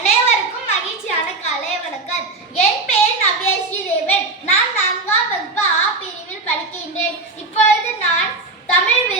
அனைவருக்கும் மகிழ்ச்சியான காலை வணக்கம். என் பெயர் நவ்யாசி தேவன் நான் நான்காம் வகுப்பு ஆ பிரிவில் படிக்கின்றேன். இப்பொழுது நான் தமிழ்